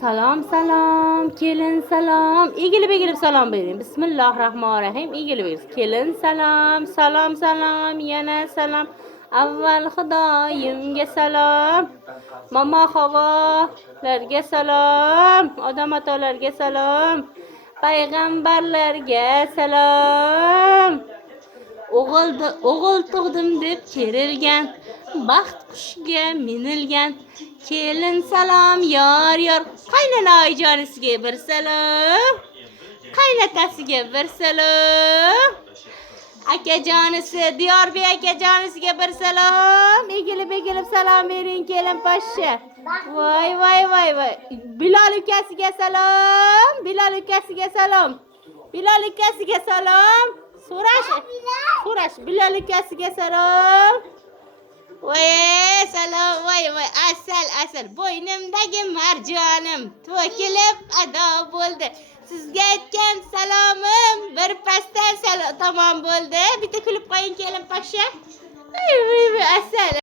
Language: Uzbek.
Salom salom, kelin salom. Egilib salom bering. Bismillahirrohmanirrohim. Egilib. Kelin salom, salom salom, yana salom. Avval Xudoyimga salom. Mama havolarga salom. Odam atolarga salom. Payg'ambarlarga salom. O'g'il tug'dim deb kerilgan, baxt qushiga minilgan. Kelin salom yor, qaynonayjonisiga bir salom, qaynotasiga bir salom, akajonisi Diyorbek akajonisiga bir salom. Egilib salom bering kelin poshsha. Voy. Bilol ukasiga salom, Bilol ukasiga salom. Bilol ukasiga salom. So'rash Bilol ukasiga salom. Voy salom, voy asal bo'ynimdagi marjonim to'kilib ado bo'ldi. Sizga aytgan salomim bir pasda tamom bo'ldi. Bitta kulib qo'ying kelin poshsha. Voy asal.